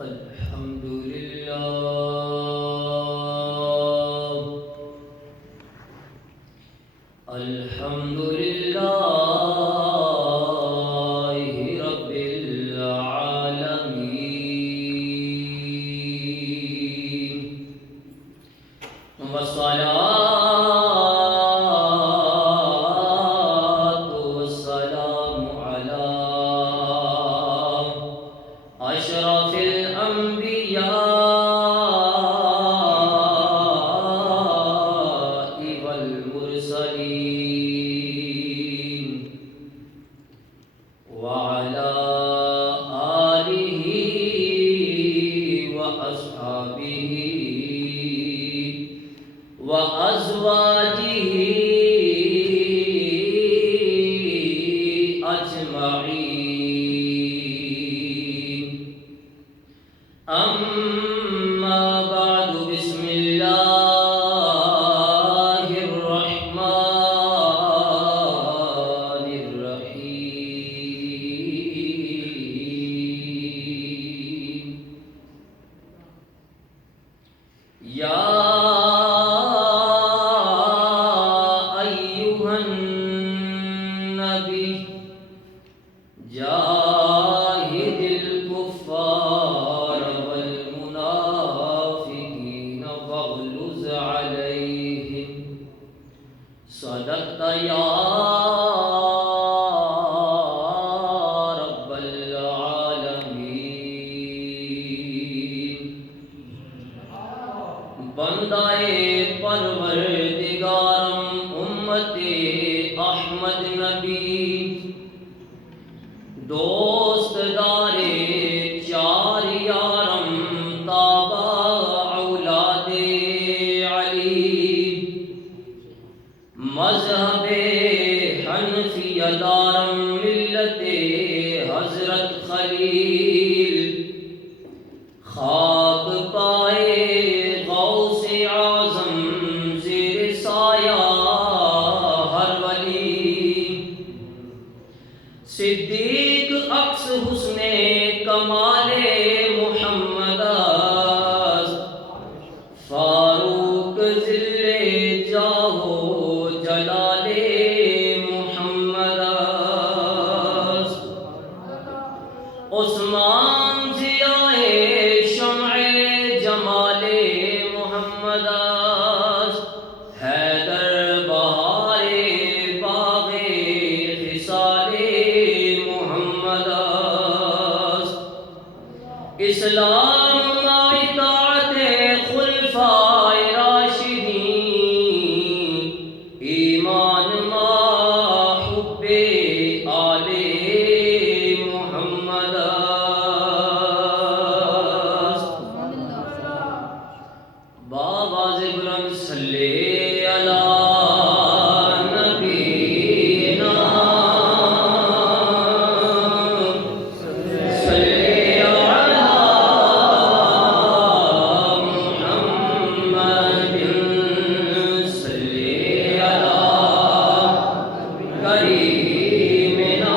الحمد لله الحمد لله رب العالمين والصلاة والسلام على أشرف الأنبياء والمرسلين وعلى آله وأصحابه وأزواجه أجمعين أما بعد بسم الله الرحمن الرحيم يا أيها النبي جاهد الكفار والمنافقين واغلظ عليهم صدقت يا رب العالمين بندائے پروردگارم امت احمد نبی دوست دارے چار یارم تابع اولاد علی مذہب حنفیہ دارم ملت حضرت خلیل خاک پائے غوث اعظم زیر سایہ ہر ولی صدیق عکس حسن کمال محمد فاروق ذل جاہو جلال محمد عثمان ضیاء شمع جمال محمد حیدر بہار باغ خصال محمد اسلام ما اطاعت خلفاء راشدین ایمان ما حب آل محمد بآواز بلند صلی علی نبینا صلی علی محمد صلی علی کریمنا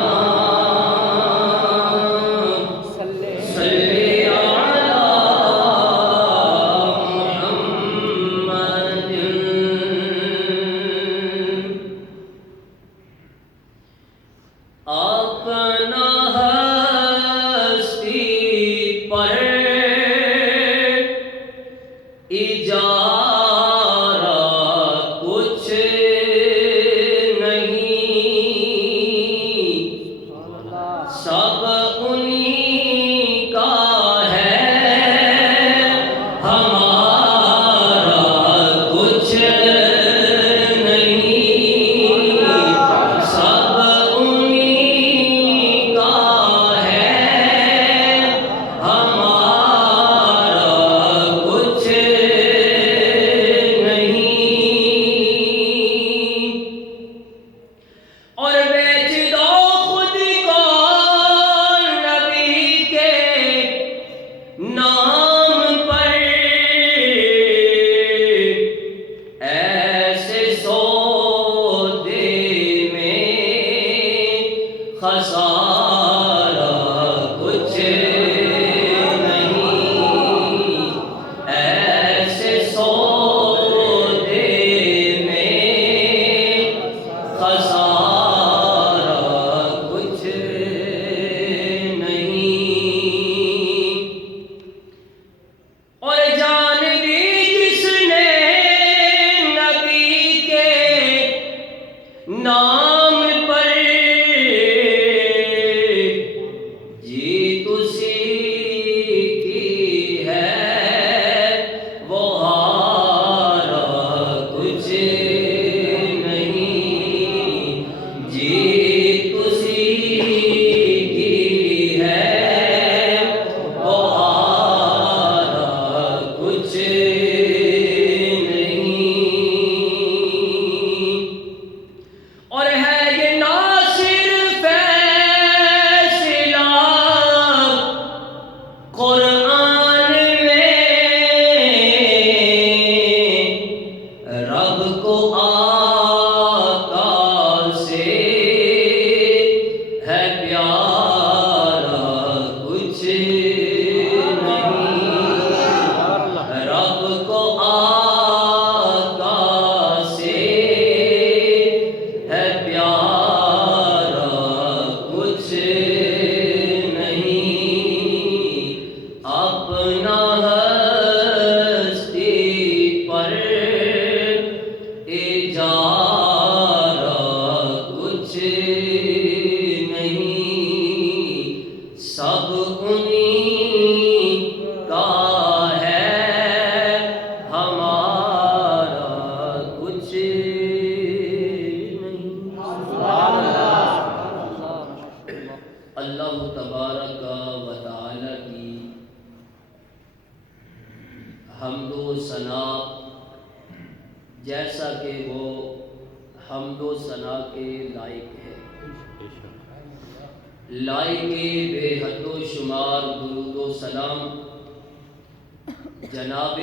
صلی علی محمد اپنا ہستی پر اجارہ کچھ نہیں سب انہی کا ہے ہمارا کچھ نہیں سب انہی کا ہے ہمارا کچھ جیسا کہ وہ حمد و ثنا کے لائق ہے، لائق بے حد و شمار درود و سلام جناب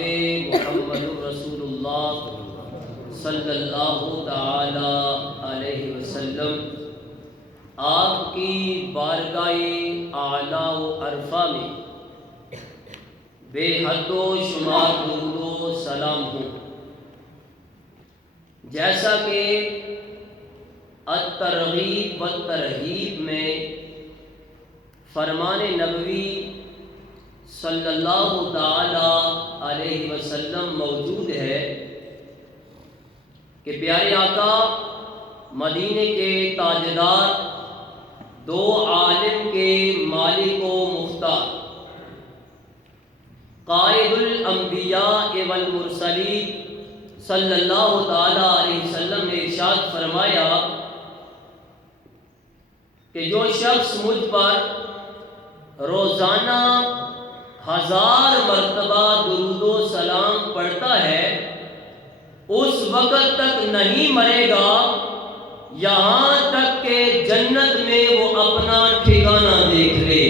محمد رسول اللہ صلی اللہ تعالی علیہ وسلم، آپ کی بارگاہ اعلیٰ و عرفہ میں بے حد و شمار درود و سلام ہوں۔ جیسا کہ الترغیب والترہیب میں فرمان نبوی صلی اللہ تعالی علیہ وسلم موجود ہے کہ پیارے آقا مدینے کے تاجدار، دو عالم کے مالک و مختار، قائد الانبیاء والمرسلین صلی اللہ تعالی علیہ وسلم نے ارشاد فرمایا کہ جو شخص مجھ پر روزانہ 1000 مرتبہ درود و سلام پڑھتا ہے، اس وقت تک نہیں مرے گا یہاں تک کہ جنت میں وہ اپنا ٹھکانہ دیکھ لے۔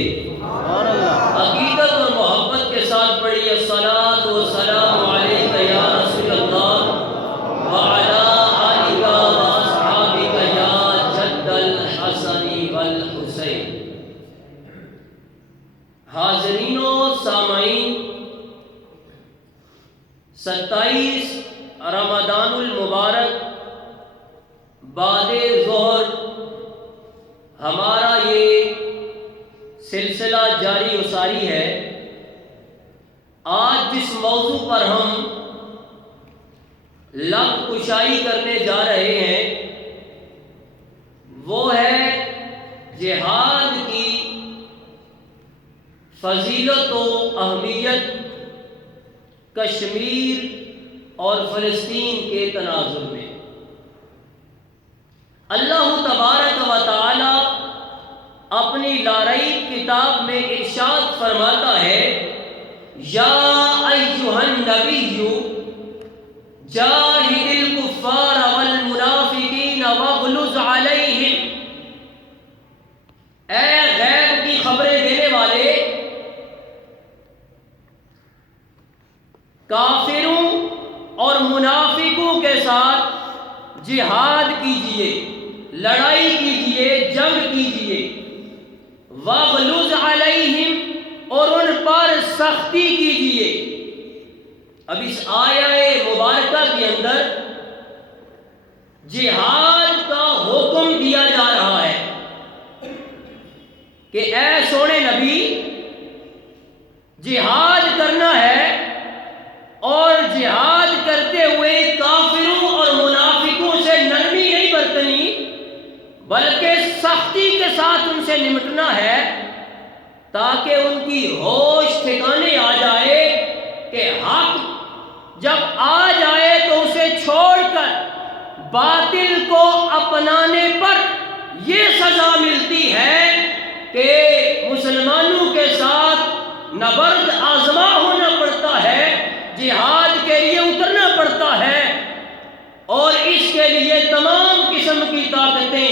عقیدت اور محبت کے ساتھ پڑھیے الصلاۃ والسلام علیک یا رسول اللہ وعلی آلک واصحابک یا جد الحسن والحسین۔ حاضرین و سامعین، 27 رمضان المبارک بعد ظہر ہمارا یہ سلسلہ جاری و ساری ہے۔ آج جس موضوع پر ہم لب کشائی کرنے جا رہے ہیں وہ ہے جہاد کی فضیلت و اہمیت کشمیر اور فلسطین کے تناظر میں۔ اللہ تبارک و تعالی اپنی لاریب کتاب میں ارشاد فرماتا ہے، یا ایھا النبی جاہد الکفار والمنافقین واغلظ علیہم۔ اے غیب کی خبریں دینے والے، کافروں اور منافقوں کے ساتھ جہاد کیجئے، لڑائی کیجئے، جنگ کیجئے، واغلظ علیہم، اور ان پر سختی کیجئے۔ اب اس آیہ مبارکہ کے اندر جہاد کا حکم دیا جا رہا ہے کہ اے سونے نبی، جہاد کرنا ہے، اور جہاد کرتے ہوئے کافروں اور منافقوں سے نرمی نہیں برتنی بلکہ سختی کے ساتھ ان سے نمٹنا ہے، تاکہ ان کی ہوش ٹھکانے آ جائے کہ حق جب آ جائے تو اسے چھوڑ کر باطل کو اپنانے پر یہ سزا ملتی ہے کہ مسلمانوں کے ساتھ نبرد آزما ہونا پڑتا ہے، جہاد کے لیے اترنا پڑتا ہے، اور اس کے لیے تمام قسم کی طاقتیں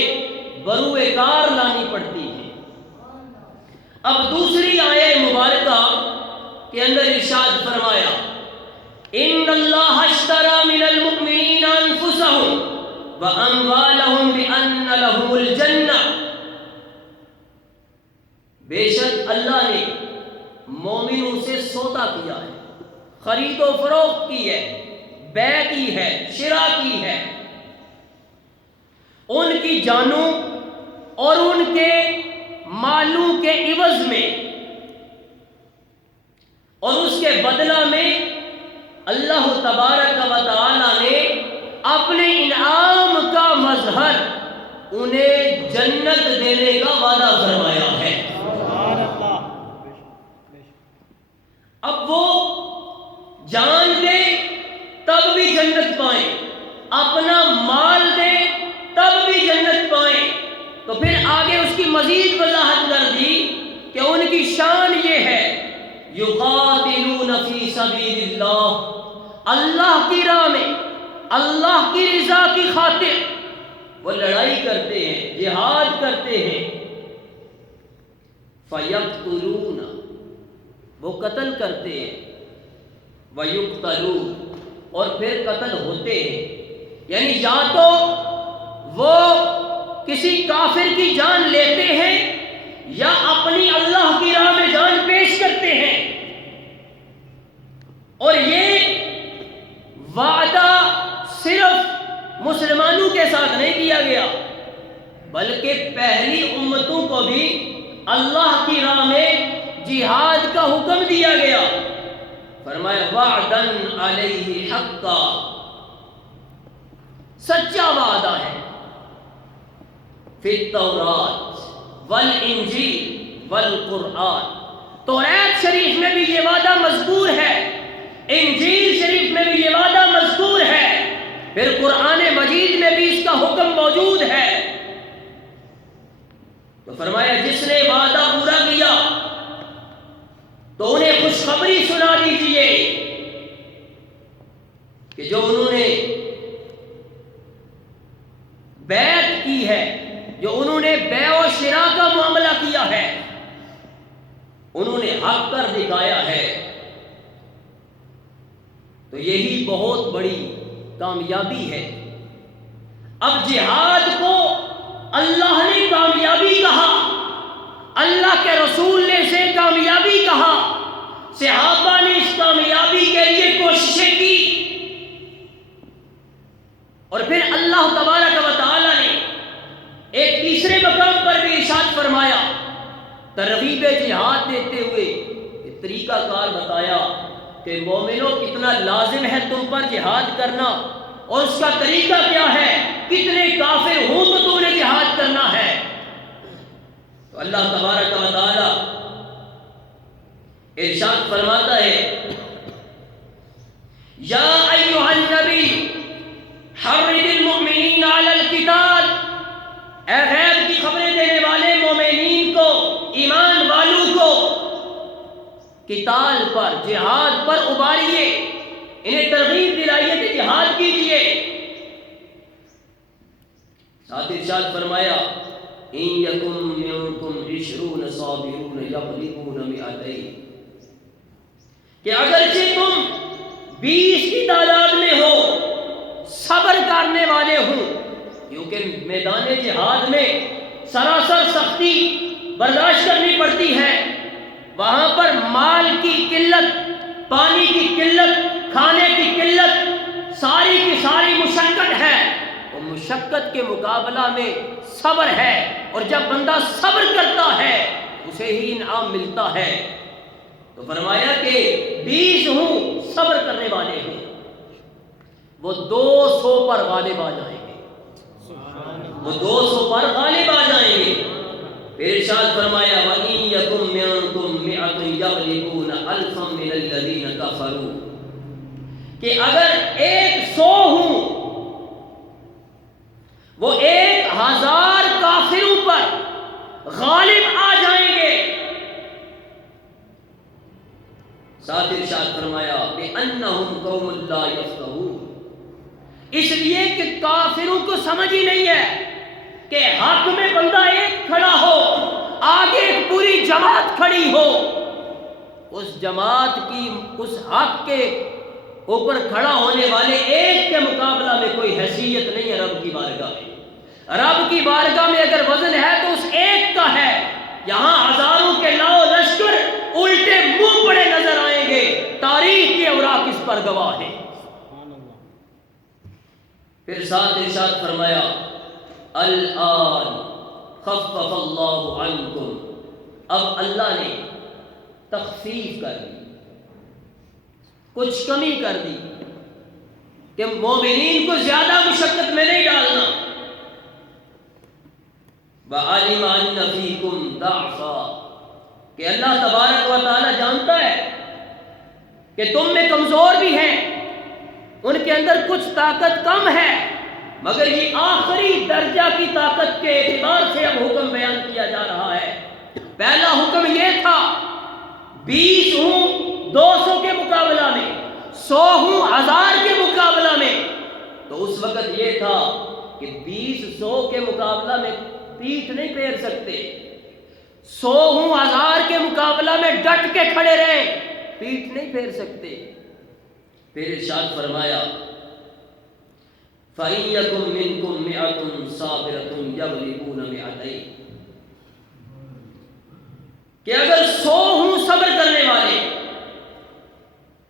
بروئے کار لانی پڑتی ہیں۔ اب دوسری آیہ مبارکہ کے اندر ارشاد فرمایا، ان اللہ اشتری من المؤمنین انفسهم واموالهم بان لهم الجنہ۔ بے شک اللہ نے مومنوں سے سودا کیا ہے، خرید و فروخت کی ہے، بیع کی ہے، شراء کی ہے، ان کی جانوں اور ان کے مالوں کے عوض میں، اور اس کے بدلہ میں اللہ تبارک و تعالی نے اپنے انعام کا مظہر انہیں جنت دینے کا وعدہ فرمایا ہے۔ اب وہ جان دے تب بھی جنت پائیں، اپنا مال دے تب بھی جنت پائیں، تو پھر آگے اس کی مزید وضاحت کر دی کہ ان کی شان یہ ہے، یقاتلون فی سبیل اللہ، اللہ کی راہ میں اللہ کی رضا کی خاطر وہ لڑائی کرتے ہیں، جہاد کرتے ہیں، فَيَقْتُلُونَ وہ قتل کرتے ہیں، وَيُقْتَلُونَ اور پھر قتل ہوتے ہیں، یعنی یا تو وہ کسی کافر کی جان لیتے ہیں یا اپنی اللہ کی راہ میں جان پیش کرتے ہیں۔ اور یہ وعدہ صرف مسلمانوں کے ساتھ نہیں کیا گیا، بلکہ پہلی امتوں کو بھی اللہ کی راہ میں جہاد کا حکم دیا گیا۔ فرمایا وعدن علیہ حقا، سچا وعدہ ہے، فی التورات والانجیل والقرآن، توریت شریف میں بھی یہ وعدہ مذکور ہے، انجیل شریف میں بھی یہ وعدہ مذکور ہے، پھر قرآن مجید میں بھی اس کا حکم موجود ہے۔ تو فرمایا جس نے وعدہ پورا کیا تو انہیں خوشخبری سنا دیجئے کہ جو انہوں نے بیعت کی ہے، جو انہوں نے بیع و شراء کا معاملہ کیا ہے، انہوں نے حق کر دکھایا ہے، تو یہی بہت بڑی کامیابی ہے۔ اب جہاد کو اللہ نے کامیابی کہا، اللہ کے رسول نے اسے کامیابی کہا، صحابہ نے اس کامیابی کے لیے کوششیں کی، اور پھر اللہ تبارک و تعالی نے ایک تیسرے مقام پر بھی ارشاد فرمایا، ترغیب جہاد دیتے ہوئے ایک طریقہ کار بتایا کہ مومنوں کتنا لازم ہے تم پر جہاد کرنا، اور اس کا طریقہ کیا ہے، کتنے کافر ہوں تو تم نے جہاد کرنا ہے۔ تو اللہ تبارک و تعالی ارشاد فرماتا ہے یا ایھا النبی حرض المؤمنین علی القتال، اے غیب کی خبریں دینے والے مومنین کو، ایمان والوں کو قتال پر، جہاد پر اباریے، انہیں ترغیب دلائیے کہ جہاد کیجیے۔ ساتھ ارشاد فرمایا ان یکم منکم 20 صابرون یغلبون 200، کہ اگرچہ تم 20 کی تعداد میں ہو، صبر کرنے والے ہوں، کیونکہ میدان جہاد میں سراسر سختی برداشت کرنی پڑتی ہے، وہاں پر مال کی قلت، پانی کی قلت، کھانے کی قلت، ساری کی ساری مشقت ہے، تو مشقت کے مقابلہ میں صبر ہے، اور جب بندہ صبر کرتا ہے اسے ہی انعام ملتا ہے۔ تو فرمایا کہ 20 ہوں، صبر کرنے والے ہوں، وہ 200 پر غالب آ جائیں گے، وہ 200 پر غالب آ جائیں گے۔ پھر ارشاد فرمایا وَإِن يَكُن مِّنكُم مِّئَةٌ يَغْلِبُونَ أَلْفًا مِّنَ الَّذِينَ كَفَرُوا، کہ اگر 100 ہوں، وہ 1000 کافروں پر غالب آ جائیں گے۔ ساتھ ارشاد فرمایا بِأَنَّهُمْ قَوْمٌ لَّا يَفْقَهُونَ، اس لیے کہ کافروں کو سمجھ ہی نہیں ہے کہ حق میں بندہ ایک کھڑا ہو، آگے ایک پوری جماعت کھڑی ہو، اس جماعت کی، اس حق کے اوپر کھڑا ہونے والے ایک کے مقابلہ میں کوئی حیثیت نہیں ہے رب کی بارگاہ میں۔ رب کی بارگاہ میں اگر وزن ہے تو اس ایک کا ہے، یہاں ہزاروں کے لاؤ لشکر الٹے منہ پڑے نظر آئیں گے، تاریخ کے اوراق اس پر گواہ ہیں۔ پھر ساتھ ارشاد فرمایا الآن خفف اللہ عنکم، اب اللہ نے تخفیف کر دی، کچھ کمی کر دی، کہ مومنین کو زیادہ مشقت میں نہیں ڈالنا۔ وَعَلِمَ أَنَّ فِيكُمْ ضَعْفًا، کہ اللہ تبارک و تعالی جانتا ہے کہ تم میں کمزور بھی ہیں، ان کے اندر کچھ طاقت کم ہے، مگر یہ آخری درجہ کی طاقت کے اعتبار سے اب حکم بیان کیا جا رہا ہے۔ پہلا حکم یہ تھا 20 ہوں 200 کے مقابلہ میں، 100 ہوں 1000 کے مقابلہ میں، اس وقت یہ تھا کہ 20 100 کے مقابلہ میں پیٹھ نہیں پھیر سکتے، 100 ہوں 1000 کے مقابلہ میں ڈٹ کے کھڑے رہیں، پیٹھ نہیں پھیر سکتے۔ پھر ارشاد فرمایا فَإِن يَكُن مِّنكُم مِّئَةٌ صَابِرَةٌ يَغْلِبُوا مِئَتَيْنِ، کہ اگر 100 ہوں صبر کرنے والے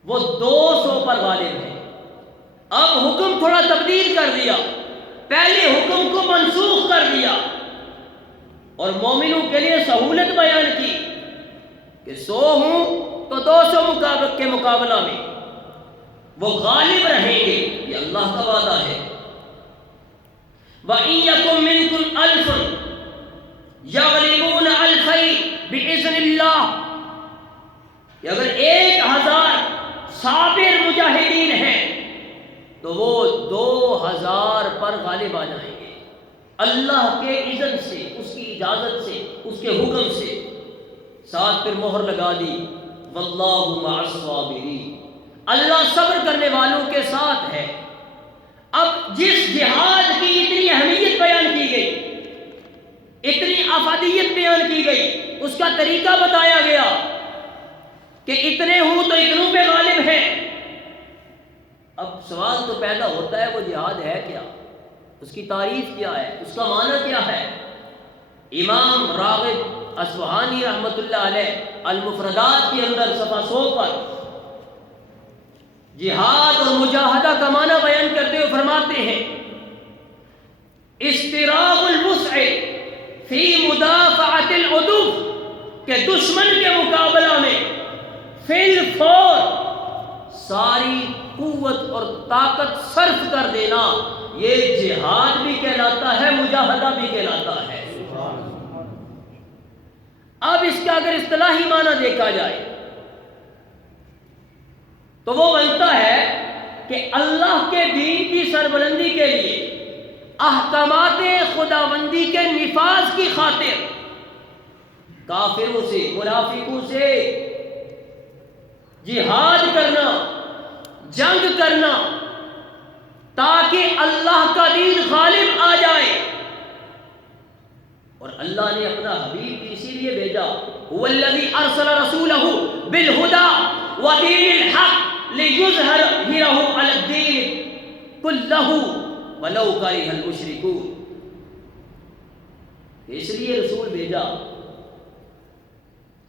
وہ 200 پر غالب ہیں۔ اب حکم تھوڑا تبدیل کر دیا، پہلے حکم کو منسوخ کر دیا اور مومنوں کے لیے سہولت بیان کی کہ 100 ہوں تو 200 کے مقابلہ میں وہ غالب رہیں گے، یہ اللہ کا وعدہ ہے۔ وَإِن يَكُن مِّنكُمْ أَلْفٌ يَغْلِبُونَ أَلْفَيْنِ بِإِذْنِ اللَّهِ، کہ اگر 1000 صابر مجاہدین ہیں تو وہ 2000 پر غالب آ جائیں گے، اللہ کے اذن سے، اس کی اجازت سے، اس کے حکم سے۔ ساتھ پھر مہر لگا دی وَاللَّهُ مَعَ الصَّابِرِينَ، اللہ صبر کرنے والوں کے ساتھ ہے۔ اب جس جہاد کی اتنی اہمیت بیان کی گئی، اتنی افادیت بیان کی گئی، اس کا طریقہ بتایا گیا کہ اتنے ہوں تو اتنوں پہ غالب ہیں۔ اب سوال تو پیدا ہوتا ہے وہ جہاد ہے کیا، اس کی تعریف کیا ہے، اس کا معنی کیا ہے؟ امام راغب اصفہانی رحمۃ اللہ علیہ المفردات کے اندر صفحہ 100 پر جہاد اور مجاہدہ کا معنی بیان کرتے ہوئے فرماتے ہیں استراغ الوسع فی مدافعۃ العدو، کہ دشمن کے مقابلہ میں فی الفور ساری قوت اور طاقت صرف کر دینا، یہ جہاد بھی کہلاتا ہے، مجاہدہ بھی کہلاتا ہے۔ اب اس کا اگر اصطلاحی معنی دیکھا جائے تو وہ بنتا ہے کہ اللہ کے دین کی سربلندی کے لیے، احکامات خداوندی کے نفاذ کی خاطر کافروں سے، منافقوں سے جہاد کرنا، جنگ کرنا، تاکہ اللہ کا دین غالب آ جائے۔ اور اللہ نے اپنا حبیب بھی اسی لیے بھیجا، هو الذی ارسل رسولہ بالہدی ودین الحق لِيُظْهِرَهُ عَلَى الدِّينِ كُلَّهُ وَلَوْ كَرِهَ الْمُشْرِكُونَ، اس لیے رسول بھیجا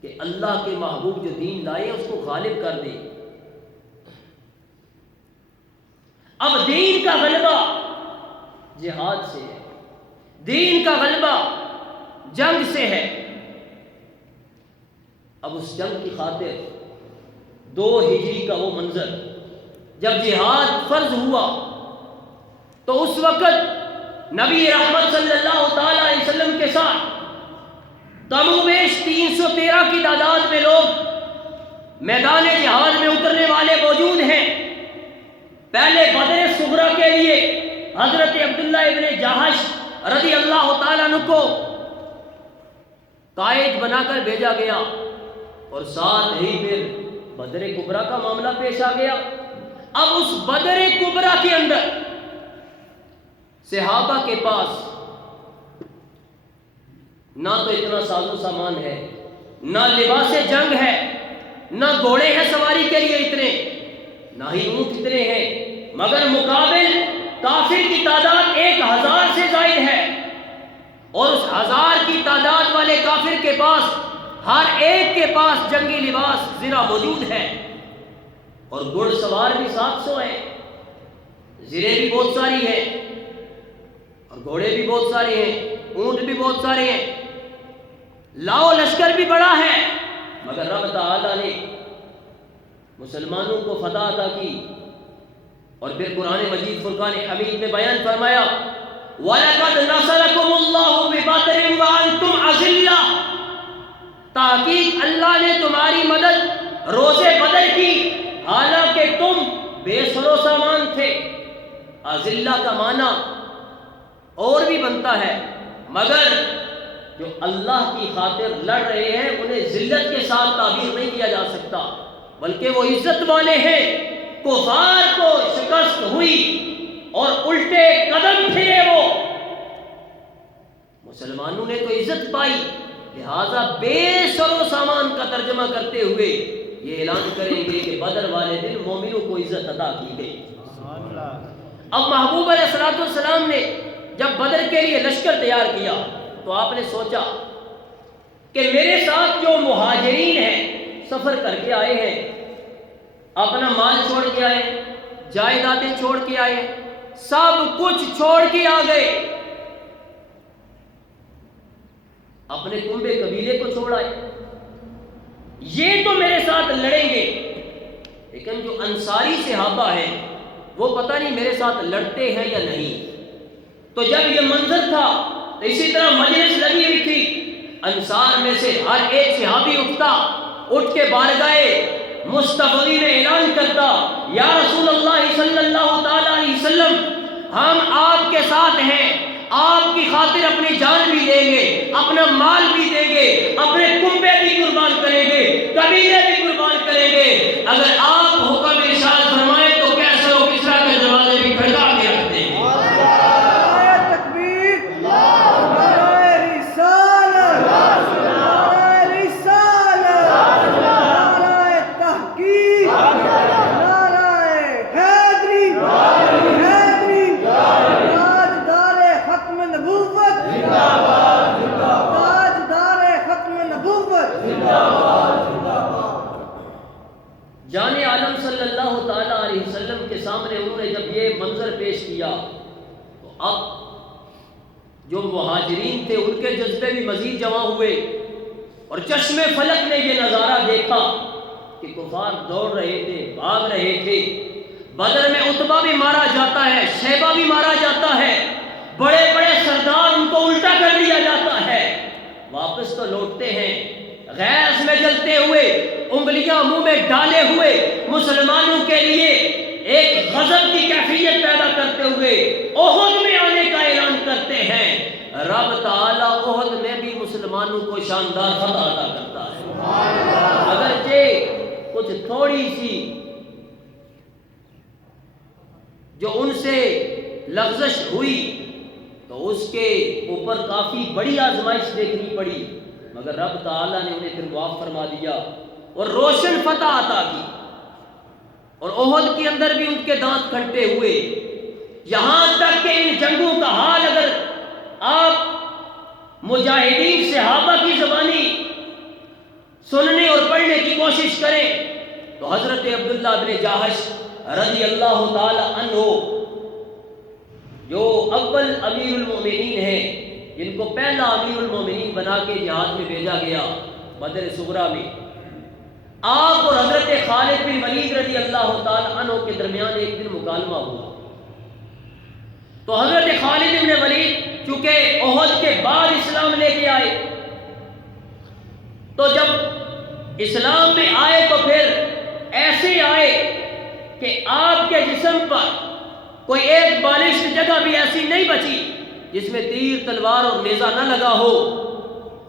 کہ اللہ کے محبوب جو دین لائے اس کو غالب کر دے۔ اب دین کا غلبہ جہاد سے ہے، دین کا غلبہ جنگ سے ہے۔ اب اس جنگ کی خاطر 2 ہجری کا وہ منظر، جب جہاد فرض ہوا تو اس وقت نبی رحمت صلی اللہ تعالی علیہ وسلم کے ساتھ کموبیش 313 کی تعداد میں لوگ میدان جہاد میں اترنے والے موجود ہیں۔ پہلے بدر صغریٰ کے لیے حضرت عبداللہ ابن جہش رضی اللہ تعالیٰ عنہ کو قائد بنا کر بھیجا گیا، اور ساتھ ہی پھر بدر کبریٰ کا معاملہ پیش آ گیا۔ اب اس بدر کبریٰ کے اندر صحابہ کے پاس نہ تو اتنا ساز و سامان ہے، نہ لباس جنگ ہے، نہ گھوڑے ہیں سواری کے لیے اتنے، نہ ہی اونٹ اتنے ہیں، مگر مقابل کافر کی تعداد 1000 سے زائد ہے، اور اس 1000 کی تعداد والے کافر کے پاس ہر ایک کے پاس جنگی لباس زرہ موجود ہے، اور گھڑ سوار بھی 700 ہیں، زرے بھی بہت ساری ہیں، اور گھوڑے بھی بہت سارے ہیں، اونٹ بھی بہت سارے ہیں، لاؤ لشکر بھی بڑا ہے، مگر رب تعالیٰ نے مسلمانوں کو فتح عطا کی۔ اور پھر قرآن مجید فرقان حمید میں بیان فرمایا وَلَقَدْ نَصَرَكُمُ اللَّهُ بِبَدْرٍ وَأَنْتُمْ أَذِلَّةٌ، تحقیق اللہ نے تمہاری مدد روز بدر کی حالانکہ تم بے سر و سامان تھے۔ اذلہ کا معنی اور بھی بنتا ہے، مگر جو اللہ کی خاطر لڑ رہے ہیں انہیں ذلت کے ساتھ تعبیر نہیں کیا جا سکتا، بلکہ وہ عزت والے ہیں۔ کفار کو شکست ہوئی اور الٹے قدم پھرے وہ. مسلمانوں نے تو عزت پائی، لہذا بے سر و سامان کا ترجمہ کرتے ہوئے یہ اعلان کریں گے کہ بدر والے دن مومنوں کو عزت عطا کی گئی. اب محبوب علیہ الصلوۃ والسلام نے جب بدر کے لیے لشکر تیار کیا تو آپ نے سوچا کہ میرے ساتھ جو مہاجرین ہیں، سفر کر کے آئے ہیں، اپنا مال چھوڑ کے آئے، جائیدادیں چھوڑ کے آئے، سب کچھ چھوڑ کے آ گئے، اپنے کنبے قبیلے کو چھوڑ آئے، یہ تو میرے ساتھ لڑیں گے. لیکن جو انصاری صحابہ ہیں وہ پتہ نہیں میرے ساتھ لڑتے ہیں یا نہیں. تو جب یہ منظر تھا تو اسی طرح مجلس لگی ہوئی تھی، انصار میں سے ہر ایک صحابی اٹھ کے بارگاہ مصطفی میں اعلان کرتا، یا رسول اللہ صلی اللہ تعالی علیہ وسلم، ہم آپ کے ساتھ ہیں، آپ کی خاطر اپنی جان بھی دیں گے، اپنا مال بھی دیں گے، اپنے کنبے بھی قربان کریں گے، قبیلے بھی قربان کریں گے، اگر آپ حکم ارشاد فرمائیں تو کیسر و کسریٰ کے دروازے بھی کھڑکا کے رکھ دیں گے. جان عالم صلی اللہ تعالی علیہ وسلم کے سامنے انہوں نے جب یہ منظر پیش کیا تو اب جو مہاجرین تھے ان کے جذبے بھی مزید جمع ہوئے، اور چشم فلک نے یہ نظارہ دیکھا کہ کفار دوڑ رہے تھے، بھاگ رہے تھے. بدر میں عتبہ بھی مارا جاتا ہے، شیبہ بھی مارا جاتا ہے، بڑے بڑے سردار ان کو الٹا کر دیا جاتا ہے، واپس تو لوٹتے ہیں غیظ میں جلتے ہوئے، انگلیاں منہ میں ڈالے ہوئے، مسلمانوں کے لیے ایک غضب کی کیفیت پیدا کرتے ہوئے احد میں آنے کا اعلان کرتے ہیں. رب تعالی احد میں بھی مسلمانوں کو شاندار فتح عطا کرتا ہے. اگرچہ کچھ تھوڑی سی جو ان سے لغزش ہوئی تو اس کے اوپر کافی بڑی آزمائش دیکھنی پڑی، مگر رب تعالیٰ نے انہیں پھر معاف فرما دیا اور روشن فتح عطا کی. اور احد کے اندر بھی ان کے دانت کھٹے ہوئے، یہاں تک کہ ان جنگوں کا حال اگر آپ مجاہدین صحابہ کی زبانی سننے اور پڑھنے کی کوشش کریں تو حضرت عبداللہ بن جاحش رضی اللہ تعالی عنہ، جو اول امیر المومنین ہیں، جن کو پہلا امیر المومنین بنا کے جہاد میں بھیجا گیا بدر صغریٰ میں، آپ اور حضرت خالد بن ولید رضی اللہ تعالی عنہ کے درمیان ایک دن مکالمہ ہوا. تو حضرت خالد بن ولید چونکہ احد کے بعد اسلام لے کے آئے، تو جب اسلام میں آئے تو پھر ایسے آئے کہ آپ کے جسم پر کوئی ایک بالشت جگہ بھی ایسی نہیں بچی جس میں تیر تلوار اور نیزہ نہ لگا ہو،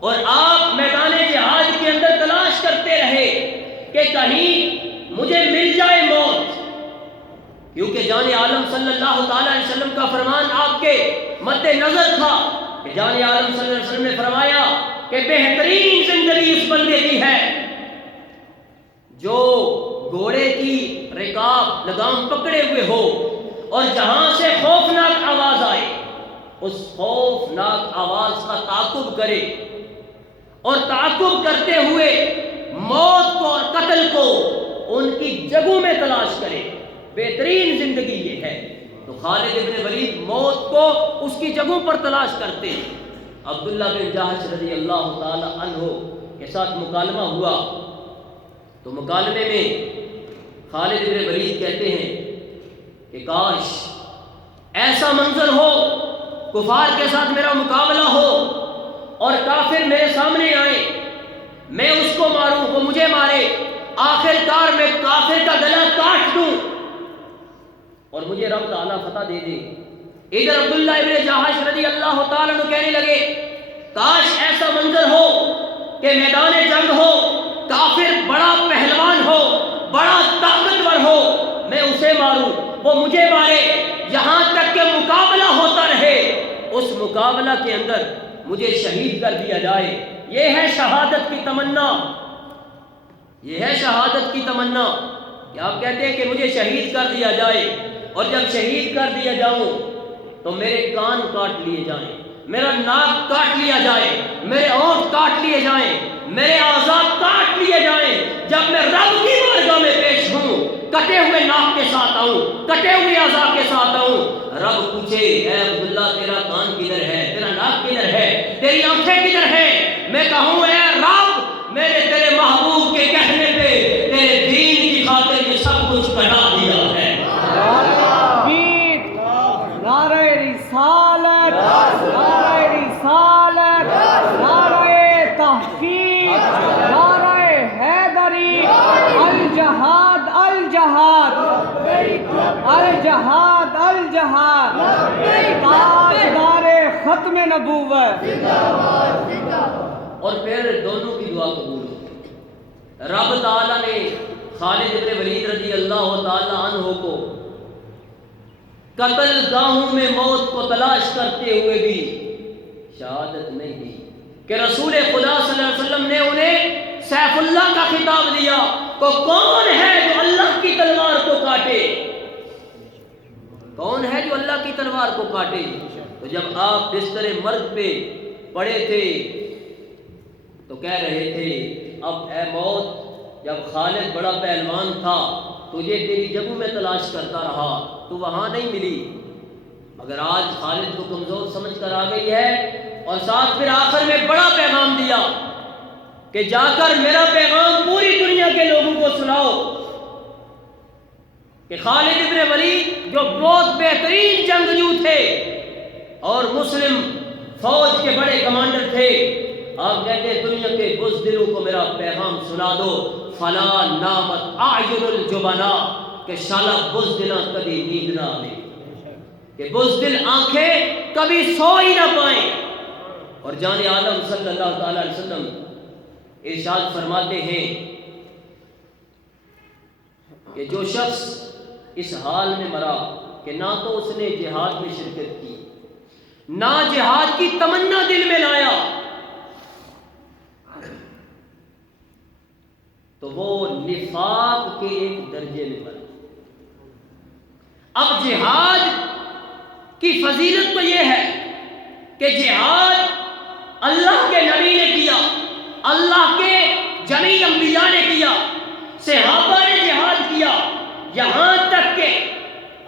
اور آپ میدان جہاد کے اندر تلاش کرتے رہے کہ کہیں مجھے مل جائے موت، کیونکہ جان عالم صلی اللہ تعالی علیہ وسلم کا فرمان آپ کے مد نظر تھا کہ جان عالم صلی اللہ علیہ وسلم نے فرمایا کہ بہترین زندگی اس بندے کی ہے جو گھوڑے کی رکاب لگام پکڑے ہوئے ہو اور جہاں سے خوفناک آواز آئے اس خوفناک آواز کا تعاقب کرے، اور تعاقب کرتے ہوئے موت کو اور قتل کو ان کی جگہوں میں تلاش کرے. بہترین زندگی یہ ہے. تو خالد بن ولید موت کو اس کی جگہوں پر تلاش کرتے. عبداللہ بن جاحش رضی اللہ تعالی عنہ کے ساتھ مکالمہ ہوا تو مکالمے میں خالد بن ولید کہتے ہیں کہ کاش ایسا منظر ہو، کفار کے ساتھ میرا مقابلہ ہو اور کافر میرے سامنے آئے، میں اس کو ماروں، وہ مجھے مارے، آخر کار میں کافر کا گلا کاٹ دوں اور مجھے رب تعالیٰ فتح دے دے. ادھر عبداللہ ابن جاحش رضی اللہ تعالیٰ عنہ کہنے لگے کاش ایسا منظر ہو کہ میدان جنگ ہو، کافر بڑا پہلوان ہو، بڑا طاقتور ہو، میں اسے ماروں، وہ مجھے مارے، یہاں تک کہ اس مقابلہ کے اندر مجھے شہید کر دیا جائے۔ یہ ہے شہادت کی تمنا، یہ ہے شہادت کی تمنا کہ آپ کہتے ہیں کہ مجھے شہید کر دیا جائے، اور جب شہید کر دیا جاؤں تو میرے کان کاٹ لیے جائیں، میرا ناک کاٹ لیا جائے، میرے ہونٹ کاٹ لیے جائیں، میرے اعضاء کاٹ لیے جائیں، جب میں رب کی بارگاہ میں پیش ہوں کٹے ہوئے ناک کے ساتھ آؤں، کٹے ہوئے اعضاء کے ساتھ آؤں، رب پوچھے اے عبداللہ تیرا کان کدھر ہے، تیرا ناک کدھر ہے، تیری آنکھیں کدھر ہیں؟ میں کہوں اے رب میں نے تیرے محبوب کے کہنے پہ تیرے دین کی خاطر یہ سب کچھ کٹا دیا ہے۔ نعرہ رسالت، نعرہ رسالت، نعرہ تحقیق، نعرہ حیدری، الجہاد الجہاد، الجہاد الجہاد، تاجدار ختم نبوت۔ اور پھر دونوں کی دعا قبول ہو۔ رب تعالیٰ نے خالد بن ولید رضی اللہ تعالیٰ عنہ کو قتل گاہوں میں موت کو تلاش کرتے ہوئے بھی شہادت نہیں دی کہ رسول خدا صلی اللہ علیہ وسلم نے انہیں سیف اللہ کا خطاب دیا تو کون ہے جو اللہ کی تلوار کو کاٹے؟ کون ہے جو اللہ کی تلوار کو کاٹے؟ تو جب آپ بستر مرگ پہ پڑے تھے تو کہہ رہے تھے اب اے موت، جب خالد بڑا پہلوان تھا تجھے تیری جگہوں میں تلاش کرتا رہا تو وہاں نہیں ملی، مگر آج خالد کو کمزور سمجھ کر آ گئی ہے، اور ساتھ پھر آخر میں بڑا پیغام دیا کہ جا کر میرا پیغام پوری دنیا کے لوگوں کو سناؤ کہ خالد ابن ولید جو بہت بہترین جنگجو تھے اور مسلم فوج کے بڑے کمانڈر تھے، آپ کہتے ہیں دنیا کے بزدلوں کو میرا پیغام سنا دو، فلا نامت اعین الجبنا، کہ شالا بزدلاں کبھی نیند نہ آئے، کہ بزدل آنکھیں کبھی سو ہی نہ پائیں۔ اور جان عالم صلی اللہ تعالی علیہ وسلم ارشاد فرماتے ہیں کہ جو شخص اس حال میں مرا کہ نہ تو اس نے جہاد میں شرکت کی، نہ جہاد کی تمنا دل میں لایا، تو وہ نفاق کے ایک درجے میں مرا۔ اب جہاد کی فضیلت تو یہ ہے کہ جہاد اللہ کے نبی نے کیا، اللہ کے جمیع انبیاء نے کیا، صحابہ نے جہاد کیا، یہاں تک کہ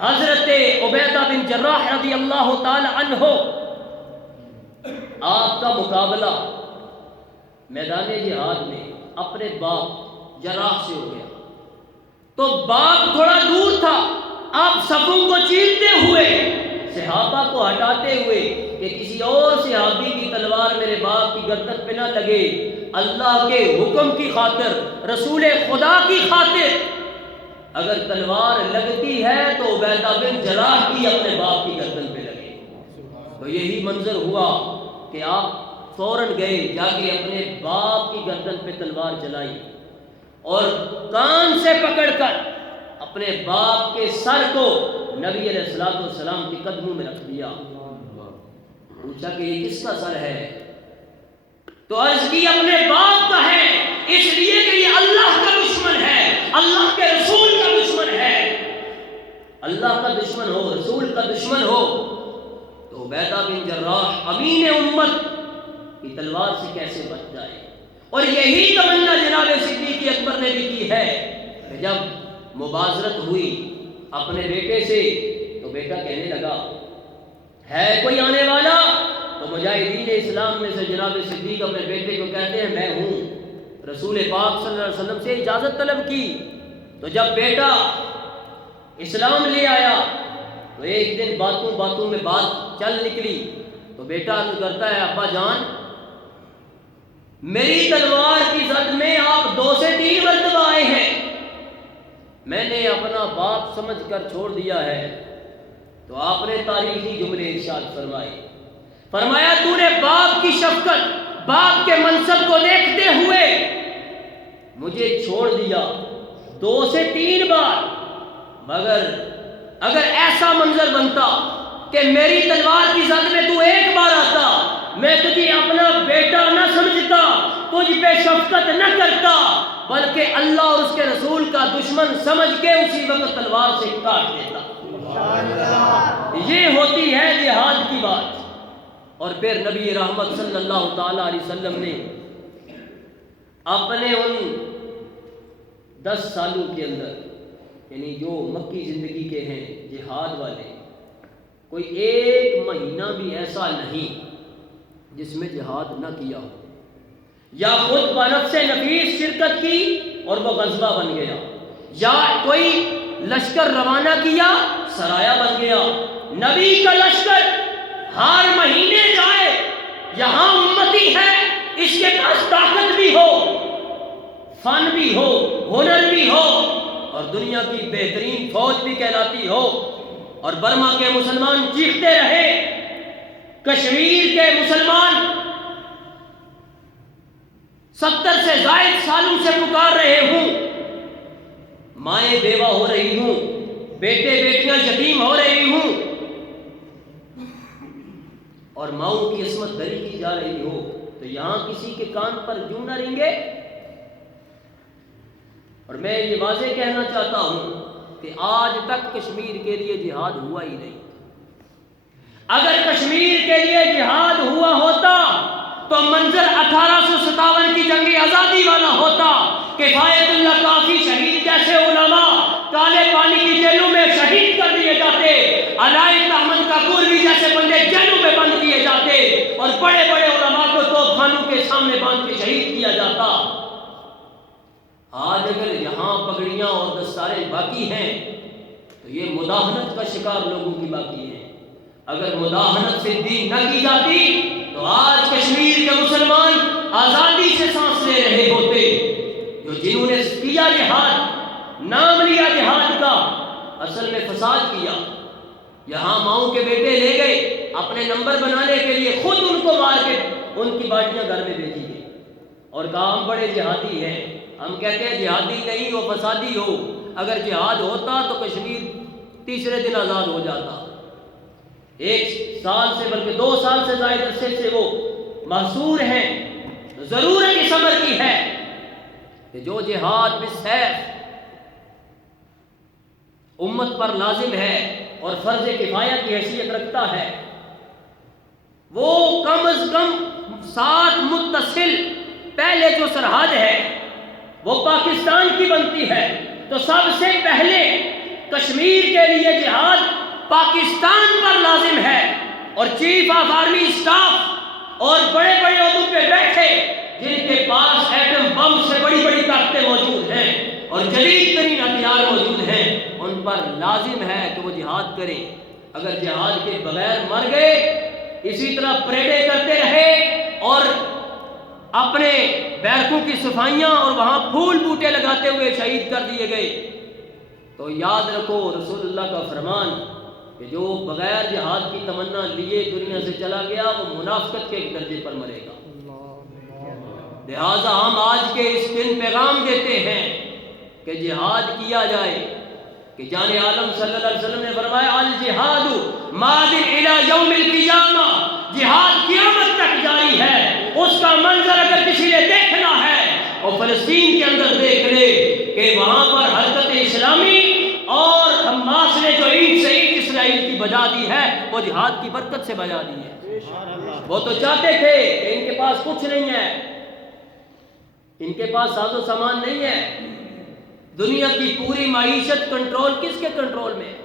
حضرت عبیدہ بن جراح رضی اللہ تعالی عنہ آپ کا مقابلہ میدان جہاد میں اپنے باپ جراح سے ہو گیا، تو باپ تھوڑا دور تھا، آپ صفوں کو چیرتے ہوئے صحابہ کو ہٹاتے ہوئے کہ کسی اور صحابی کی تلوار میرے باپ کی گردن پہ نہ لگے، اللہ کے حکم کی خاطر، رسول خدا کی خاطر اگر تلوار لگتی ہے تو عبیدہ بن جراح کی اپنے باپ کی گردن پہ لگے۔ تو یہی منظر ہوا کہ آپ فوراً گئے، جا کے اپنے باپ کی گردن پہ تلوار چلائی اور کان سے پکڑ کر اپنے باپ کے سر کو نبی علیہ الصلوۃ والسلام کے قدموں میں رکھ دیا۔ پوچھا کہ یہ کس کا سر ہے؟ تو عرض کی اپنے باپ کا ہے، اس لیے کہ یہ اللہ کا دشمن ہے، اللہ کے رسول کا دشمن ہے۔ اللہ کا دشمن ہو، رسول کا دشمن ہو تو عبیدہ بن جراح امین امت کی تلوار سے کیسے بچ جائے؟ اور یہی تمنا جناب صدیق اکبر نے بھی کی ہے کہ جب مبازرت ہوئی اپنے بیٹے سے تو بیٹا کہنے لگا ہے کوئی آنے والا؟ تو مجاہدین اسلام میں سے جناب صدیق اپنے بیٹے کو کہتے ہیں میں ہوں۔ رسول پاک صلی اللہ علیہ وسلم سے اجازت طلب کی، تو جب بیٹا اسلام لے آیا تو ایک دن باتوں میں بات چل نکلی، تو بیٹا عرض کرتا ہے ابا جان میری تلوار کی زد میں آپ 2 سے 3 مرتبہ آئے ہیں، میں نے اپنا باپ سمجھ کر چھوڑ دیا ہے۔ تو آپ نے تاریخی جملے ارشاد فرمایا تو نے باپ کی شفقت، باپ کے منصب کو دیکھتے ہوئے مجھے چھوڑ دیا 2 سے 3 بار، مگر اگر ایسا منظر بنتا کہ میری تلوار کی زد میں تو ایک بار آتا، میں تجھے اپنا بیٹا نہ سمجھتا، تجھ پہ شفقت نہ کرتا، بلکہ اللہ اور اس کے رسول کا دشمن سمجھ کے اسی وقت تلوار سے کاٹ دیتا۔ یہ ہوتی ہے جہاد کی بات۔ اور پھر نبی رحمت صلی اللہ تعالی علیہ وسلم نے اپنے ان 10 سالوں کے اندر، یعنی جو مکی زندگی کے ہیں جہاد والے، کوئی ایک مہینہ بھی ایسا نہیں جس میں جہاد نہ کیا ہو، یا خود بنفس نفیس شرکت کی اور وہ غزوہ بن گیا، یا کوئی لشکر روانہ کیا سرایہ بن گیا۔ نبی کا لشکر ہر مہینے جائے، یہاں امتی ہے، اس کے پاس طاقت بھی ہو، فن بھی ہو، ہنر بھی ہو، اور دنیا کی بہترین فوج بھی کہلاتی ہو، اور برما کے مسلمان چیختے رہے، کشمیر کے مسلمان 70 سے زائد سالوں سے پکار رہے ہوں، مائیں بیوہ ہو رہی ہوں، بیٹے بیٹیاں یتیم ہو رہی ہوں، اور ماؤں کی عصمت دری کی جا رہی ہو، تو یہاں کسی کے کان پر جوں نہ رنگے۔ اور میں یہ واضح کہنا چاہتا ہوں کہ آج تک کشمیر کے لیے جہاد ہوا ہی نہیں۔ اگر کشمیر کے لیے جہاد ہوا ہوتا تو منظر 1857 کی جنگ آزادی والا ہوتا، کفایت اللہ کافی شہید جیسے علماء کالے پانی کی جیلوں میں شہید کر دیے جاتے، علائق احمد کاکوروی جیسے بندے جیلوں میں بند کیے جاتے، اور بڑے بڑے علماء کو توپ خانوں کے سامنے باندھ کے شہید کیا جاتا۔ آج اگر یہاں پگڑیاں اور دستاریں باقی ہیں تو یہ مداہنت کا شکار لوگوں کی باقی ہیں۔ اگر مداہنت سے دین نہ کی جاتی تو آج کشمیر کے مسلمان آزادی سے سانس لے رہے ہوتے۔ جو جنہوں نے کیا جہاد، نام لیا جہاد کا، اصل میں فساد کیا۔ یہاں ماؤں کے بیٹے لے گئے اپنے نمبر بنانے کے لیے، خود ان کو مار کے ان کی باٹیاں گھر میں بیچی گئی، اور کہا ہم بڑے جہادی ہیں۔ ہم کہتے ہیں جہادی نہیں، وہ فسادی ہو۔ اگر جہاد ہوتا تو کشمیر تیسرے دن آزاد ہو جاتا۔ 1 سال سے بلکہ 2 سال سے زائد عرصے سے وہ محصور ہیں۔ ضرورت اس امر کی ہے کہ جو جہاد بالسیف امت پر لازم ہے اور فرض کفایہ کی حیثیت رکھتا ہے، وہ کم از کم 7 متصل پہلے جو سرحد ہے وہ پاکستان کی بنتی ہے، تو سب سے پہلے کشمیر کے لیے جہاد پاکستان پر لازم ہے۔ اور چیف آف آرمی اسٹاف اور بڑے بڑے عہدوں پہ بیٹھے جن کے پاس ایٹم بم سے بڑی بڑی طاقتیں موجود ہیں اور جدید ترین ہتھیار موجود ہیں، ان پر لازم ہے کہ وہ جہاد کریں۔ اگر جہاد کے بغیر مر گئے، اسی طرح پریڈیں کرتے رہے اور اپنے بیرکوں کی صفائیاں اور وہاں پھول بوٹے لگاتے ہوئے شہید کر دیے گئے، تو یاد رکھو رسول اللہ کا فرمان کہ جو بغیر جہاد کی تمنا لیے دنیا سے چلا گیا وہ منافقت کے ایک درجے پر مرے گا۔ لہٰذا ہم آج کے اس دن پیغام دیتے ہیں کہ جہاد کیا جائے، کہ جان عالم صلی اللہ علیہ وسلم نے فرمایا الجہاد ماض الی یوم القیامہ، جہاد قیامت تک جاری ہے۔ اس کا منظر اگر کسی نے دیکھنا ہے اور فلسطین کے اندر دیکھ لے کہ وہاں پر حرکت اسلامی اور حماس نے جو اینٹ سے اینٹ اسرائیل کی بجا دی ہے، وہ جہاد کی برکت سے بجا دی ہے۔ وہ تو چاہتے تھے کہ ان کے پاس کچھ نہیں ہے، ان کے پاس ساز و سامان نہیں ہے۔ دنیا کی پوری معیشت کنٹرول کس کے کنٹرول میں ہے؟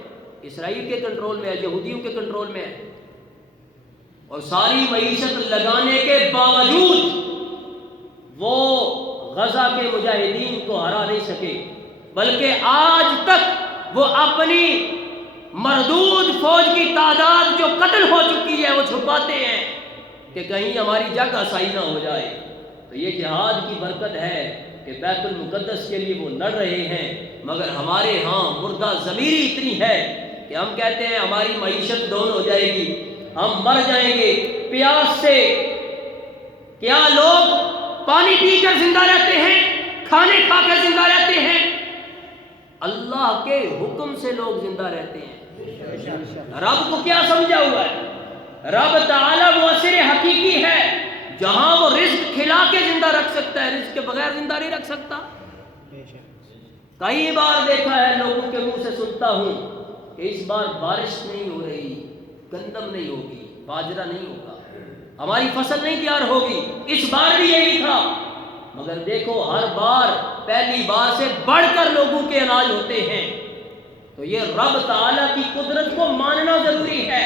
اسرائیل کے کنٹرول میں ہے، یہودیوں کے کنٹرول میں ہے، اور ساری معیشت لگانے کے باوجود وہ غزہ کے مجاہدین کو ہرا نہیں سکے، بلکہ آج تک وہ اپنی مردود فوج کی تعداد جو قتل ہو چکی ہے وہ چھپاتے ہیں کہ کہیں ہماری جنگ آسائی نہ ہو جائے۔ تو یہ جہاد کی برکت ہے کہ بیت المقدس کے لیے وہ لڑ رہے ہیں، مگر ہمارے ہاں مردہ ضمیری اتنی ہے کہ ہم کہتے ہیں ہماری معیشت ڈاؤن ہو جائے گی، ہم مر جائیں گے پیاس سے۔ کیا لوگ پانی پی کر زندہ رہتے ہیں؟ کھانے کھا کر زندہ رہتے ہیں؟ اللہ کے حکم سے لوگ زندہ رہتے ہیں۔ رب کو کیا سمجھا ہوا ہے؟ رب تعالیٰ مؤثر حقیقی ہے، جہاں وہ رزق کھلا کے زندہ رکھ سکتا ہے، رزق کے بغیر زندہ نہیں رکھ سکتا۔ کئی بار دیکھا ہے، لوگوں کے منہ سے سنتا ہوں کہ اس بار بارش نہیں ہو رہی، گندم نہیں ہوگی، باجرہ نہیں ہوگا، ہماری فصل نہیں تیار ہوگی۔ اس بار بھی یہی تھا، مگر دیکھو ہر بار پہلی بار سے بڑھ کر لوگوں کے اناج ہوتے ہیں۔ تو یہ رب تعالیٰ کی قدرت کو ماننا ضروری ہے۔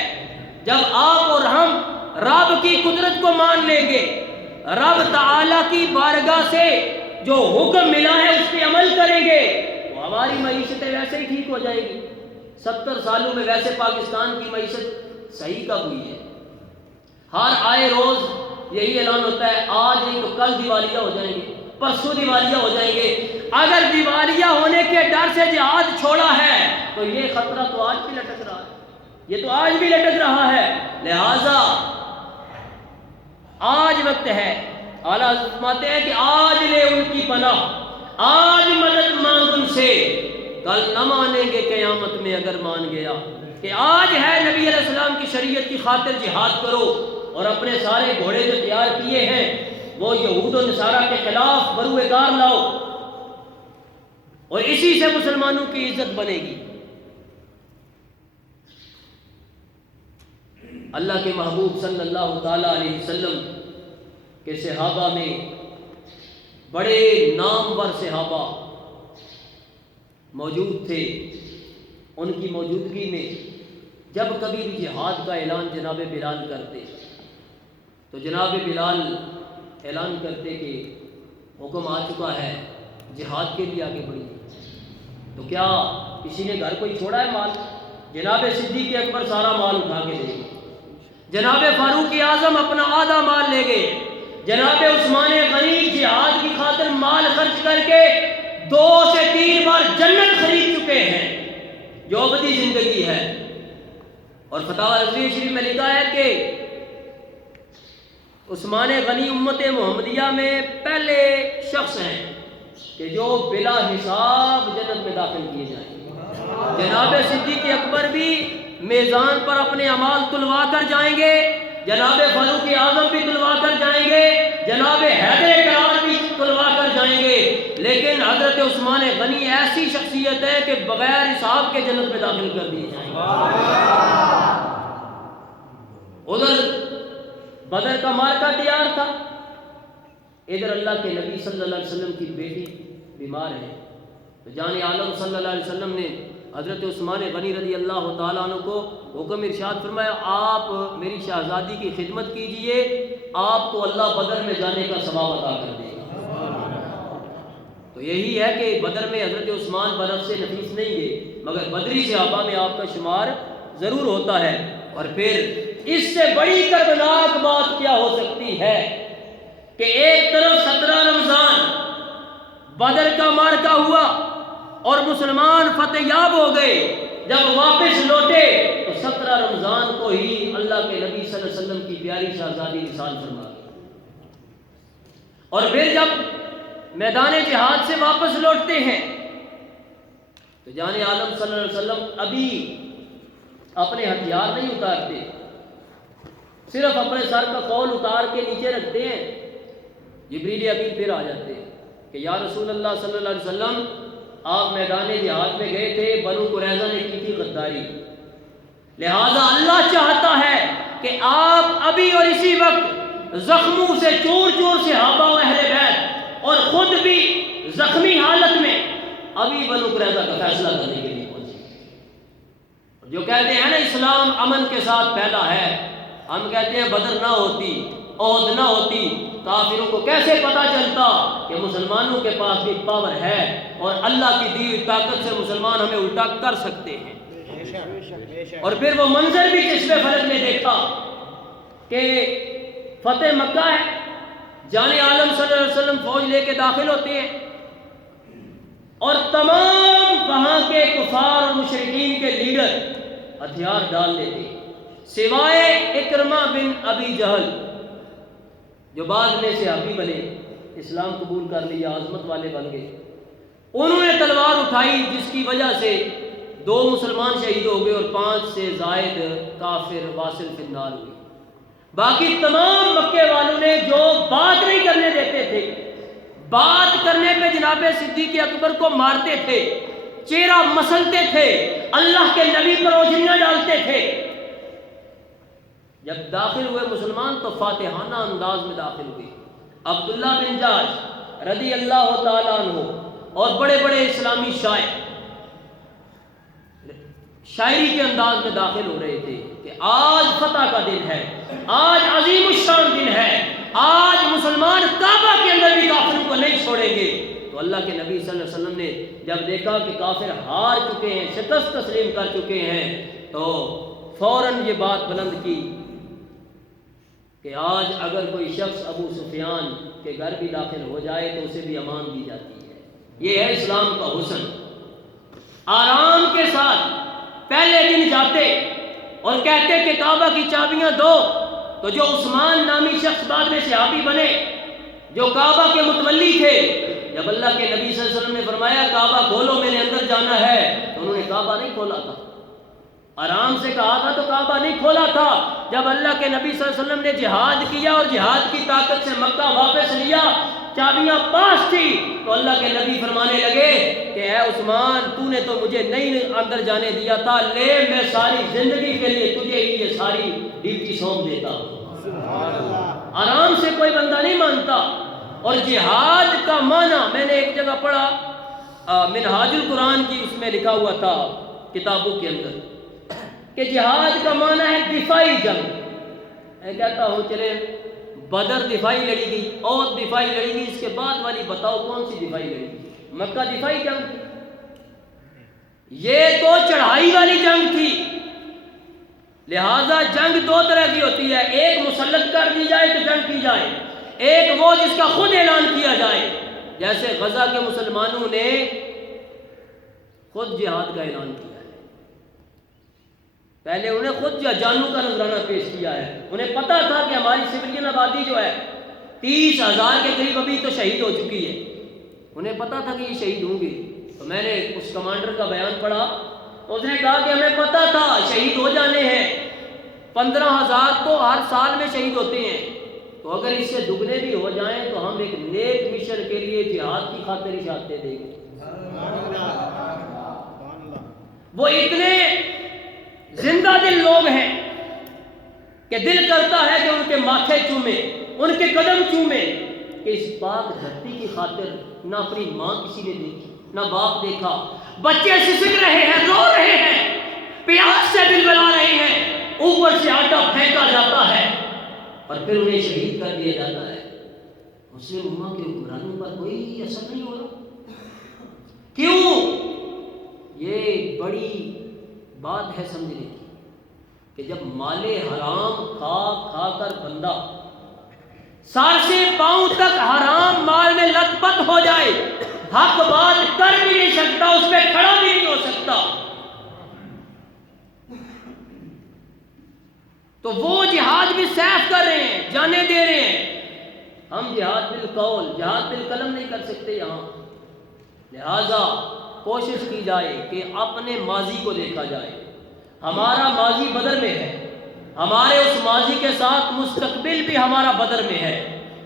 جب آپ اور ہم رب کی قدرت کو مان لیں گے، رب تعالیٰ کی بارگاہ سے جو حکم ملا ہے اس پہ عمل کریں گے، تو ہماری معیشتیں ویسے ہی ٹھیک ہو جائیں گی۔ 70 سالوں میں ویسے پاکستان کی معیشت صحیح کب ہوئی ہے؟ ہر آئے روز یہی اعلان ہوتا ہے، آج نہیں تو کل دیوالیہ ہو جائیں گے، پرسوں دیوالیہ ہو جائیں گے۔ اگر دیوالیہ ہونے کے ڈر سے جہاد چھوڑا ہے تو یہ خطرہ تو آج بھی لٹک رہا ہے، یہ تو آج بھی لٹک رہا ہے۔ لہذا آج وقت ہے، اعلیٰ حضرت فرماتے ہیں کہ آج لے ان کی پناہ، آج مدد مانگ ان سے، کل نہ مانیں گے قیامت میں اگر مان گیا۔ کہ آج ہے نبی علیہ السلام کی شریعت کی خاطر جہاد کرو، اور اپنے سارے گھوڑے جو تیار کیے ہیں وہ یہود و نصارہ کے خلاف بروئے کار لاؤ، اور اسی سے مسلمانوں کی عزت بنے گی۔ اللہ کے محبوب صلی اللہ تعالیٰ علیہ وسلم کے صحابہ میں بڑے نامور صحابہ موجود تھے۔ ان کی موجودگی میں جب کبھی بھی جہاد کا اعلان جناب بلال کرتے تو جناب بلال اعلان کرتے کہ حکم آ چکا ہے، جہاد کے لیے آگے بڑھیے۔ تو کیا کسی نے گھر کوئی چھوڑا ہے مال؟ جناب صدیق اکبر سارا مال اٹھا کے لے گئے، جناب فاروق اعظم اپنا آدھا مال لے گئے، جناب عثمان غنی جہاد کی خاطر مال خرچ کر کے 2 سے 3 بار جنت خرید چکے ہیں، جو ابدی زندگی ہے۔ اور فتاوی رضویہ شریف میں لکھا ہے کہ عثمان غنی امت محمدیہ میں پہلے شخص ہیں کہ جو بلا حساب جنت میں داخل کیے جائیں۔ جناب صدیق اکبر بھی میزان پر اپنے اعمال تلوا کر جائیں گے، جناب فاروق اعظم بھی تلوا کر جائیں گے، جناب حیدر کرار بھی تلوا کر جائیں گے، لیکن حضرت عثمان غنی ایسی شخصیت ہے کہ بغیر حساب کے جنت میں داخل کر دیے جائیں گے۔ ادھر بدر کا مارکا تیار تھا، ادھر اللہ کے نبی صلی اللہ علیہ وسلم کی بیٹی بیمار ہے، تو جان عالم صلی اللہ علیہ وسلم نے حضرت عثمان غنی رضی اللہ تعالیٰ عنہ کو حکم ارشاد فرمایا، آپ میری شہزادی کی خدمت کیجئے، آپ کو اللہ بدر میں جانے کا ثواب عطا کر دے گا۔ تو یہی ہے کہ بدر میں حضرت عثمان برف سے نفیس نہیں گئے، مگر بدری صحابہ میں آپ کا شمار ضرور ہوتا ہے۔ اور پھر اس سے بڑی کردناک بات کیا ہو سکتی ہے کہ ایک طرف 17 رمضان بدر کا مارکا ہوا اور مسلمان فتح یاب ہو گئے، جب واپس لوٹے تو 17 رمضان کو ہی اللہ کے نبی صلی اللہ علیہ وسلم کی پیاری شہزادی وصال فرما گئی۔ اور پھر جب میدان جہاد سے واپس لوٹتے ہیں تو جان عالم صلی اللہ علیہ وسلم ابھی اپنے ہتھیار نہیں اتارتے، صرف اپنے سر کا قول اتار کے نیچے رکھتے ہیں، جبریل امین پھر آ جاتے ہیں کہ یا رسول اللہ صلی اللہ علیہ وسلم، آپ میدان جہاد میں گئے تھے، بنو قریظہ نے کی تھی غداری، لہذا اللہ چاہتا ہے کہ آپ ابھی اور اسی وقت زخموں سے چور چور صحابہ و اہل بیت اور خود بھی زخمی حالت میں ابھی بنو قریظہ کا فیصلہ کرنے کے لیے پہنچے۔ جو کہتے ہیں نا اسلام امن کے ساتھ پھیلا ہے، ہم کہتے ہیں بدر نہ ہوتی، عہد نہ ہوتی، کافروں کو کیسے پتا چلتا کہ مسلمانوں کے پاس بھی پاور ہے اور اللہ کی دی ہوئی طاقت سے مسلمان ہمیں الٹا کر سکتے ہیں۔ اور پھر وہ منظر بھی چشم فلک نے دیکھا کہ فتح مکہ ہے، جان عالم صلی اللہ علیہ وسلم فوج لے کے داخل ہوتے ہیں اور تمام وہاں کے کفار اور مشرکین کے لیڈر ہتھیار ڈال لیتے ہیں، سوائے اکرمہ بن ابی جہل جو بعد میں صحابی بنے، اسلام قبول کر لیا، عظمت والے بن گئے۔ انہوں نے تلوار اٹھائی جس کی وجہ سے 2 مسلمان شہید ہو گئے اور 5 سے زائد کافر واصل فی النار ہوئے۔ باقی تمام مکے والوں نے جو بات نہیں کرنے دیتے تھے، بات کرنے پہ جناب صدیق اکبر کو مارتے تھے، چہرہ مسلتے تھے، اللہ کے نبی پر اوجھلیاں ڈالتے تھے، جب داخل ہوئے مسلمان تو فاتحانہ انداز میں داخل ہوئے۔ عبداللہ بن جاش رضی اللہ تعالیٰ عنہ اور بڑے بڑے اسلامی شاعر شاعری کے انداز میں داخل ہو رہے تھے کہ آج فتح کا دن ہے، آج عظیم الشان دن ہے، آج مسلمان کعبہ کے اندر بھی کافروں کو نہیں چھوڑیں گے۔ تو اللہ کے نبی صلی اللہ علیہ وسلم نے جب دیکھا کہ کافر ہار چکے ہیں، شکست تسلیم کر چکے ہیں، تو فوراً یہ بات بلند کی کہ آج اگر کوئی شخص ابو سفیان کے گھر بھی داخل ہو جائے تو اسے بھی امان دی جاتی ہے۔ یہ ہے اسلام کا حسن۔ آرام کے ساتھ پہلے دن جاتے اور کہتے کہ کعبہ کی چابیاں دو، تو جو عثمان نامی شخص بعد میں صحابی بنے، جو کعبہ کے متولی تھے، جب اللہ کے نبی صلی اللہ علیہ وسلم نے فرمایا کعبہ کھولو میرے اندر جانا ہے، تو انہوں نے کعبہ نہیں کھولا تھا، آرام سے کہا تھا تو کعبہ نہیں کھولا تھا۔ جب اللہ کے نبی صلی اللہ علیہ وسلم نے جہاد کیا اور جہاد کی طاقت سے مکہ واپس لیا، چابیاں پاس تھی، تو اللہ کے نبی فرمانے لگے کہ اے عثمان، تو نے تو مجھے نہیں اندر جانے دیا تھا، لے میں ساری زندگی کے لیے تجھے ہی یہ ساری ڈیوٹی سونپ دیتا ہوں۔ آرام سے کوئی بندہ نہیں مانتا۔ اور جہاد کا معنی میں نے ایک جگہ پڑھا، منہاج القرآن کی اس میں لکھا ہوا تھا کتابوں کے اندر، کہ جہاد کا معنی ہے دفاعی جنگ۔ میں کہتا ہوں چلے بدر دفاعی لڑی گئی، اور دفاعی لڑی گئی، اس کے بعد والی بتاؤ کون سی دفاعی لڑی گئی؟ مکہ دفاعی جنگ تھی، یہ تو چڑھائی والی جنگ تھی۔ لہذا جنگ 2 طرح کی ہوتی ہے، ایک مسلط کر دی جائے تو جنگ کی جائے، ایک وہ جس کا خود اعلان کیا جائے، جیسے غزہ کے مسلمانوں نے خود جہاد کا اعلان کیا ہے، پہلے انہیں خود جانوں کا نذرانہ پیش کیا ہے۔ انہیں پتا تھا کہ ہماری سویلین آبادی جو ہے 30,000 کے قریب ابھی تو شہید ہو چکی ہے، انہیں پتا تھا کہ یہ شہید ہوں گے۔ تو میں نے اس کمانڈر کا بیان پڑھا، تو اس نے کہا کہ ہمیں پتا تھا شہید ہو جانے ہیں، 15,000 تو ہر سال میں شہید ہوتے ہیں، تو اگر اس سے دگنے بھی ہو جائیں تو ہم ایک نیک مشن کے لیے جہاد کی خاطر اشارتے دیں گے۔ وہ اتنے زندہ دل لوگ ہیں کہ دل کرتا ہے کہ ان کے ماتھے چومے، ان کے قدم چومے، کہ اس پاک دھرتی کی خاطر نہ اپنی ماں کسی نے دیکھی، نہ باپ دیکھا، بچے سسک رہے ہیں، رو رہے ہیں، پیاس سے دل بلا رہے ہیں، اوپر سے آٹا پھینکا جاتا ہے اور پھر انہیں شہید کر دیا جاتا ہے۔ مسلم امہ کے حکمرانوں پر کوئی اثر نہیں ہو رہا، کیوں؟ یہ بڑی بات ہے سمجھنے کی کہ جب مال حرام کھا کھا کر بندہ سر سے پاؤں تک حرام مال میں لت پت ہو جائے، حق بات کر بھی نہیں سکتا، اس پہ کھڑا بھی نہیں ہو سکتا، تو وہ جہاد بھی سیف کر رہے ہیں، جانے دے رہے ہیں۔ ہم جہاد بالقول، جہاد بالقلم نہیں کر سکتے یہاں، لہذا کوشش کی جائے کہ اپنے ماضی کو دیکھا جائے۔ ہمارا ماضی بدر میں ہے، ہمارے اس ماضی کے ساتھ مستقبل بھی ہمارا بدر میں ہے،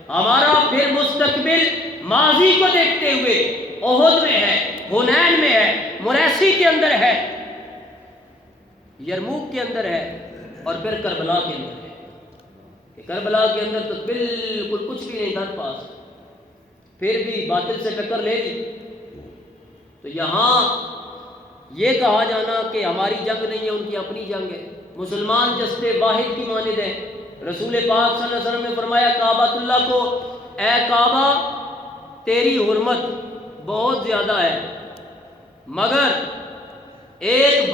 ہمارا پھر مستقبل ماضی کو دیکھتے ہوئے احد میں ہے، حنین میں ہے، مریسی کے اندر ہے، یرموک کے اندر ہے، اور پھر کربلا کے اندر ہے۔ کہ کربلا کے اندر تو بالکل کچھ بھی نہیں تھا پاس، پھر بھی باطل سے ٹکر لے لی۔ تو یہاں یہ کہا جانا کہ ہماری جنگ نہیں ہے، ان کی اپنی جنگ ہے۔ مسلمان جسد واحد کی مانند ہیں۔ رسول پاک صلی اللہ علیہ وسلم نے فرمایا کعبۃ اللہ کو، اے کعبہ تیری حرمت بہت زیادہ ہے، مگر ایک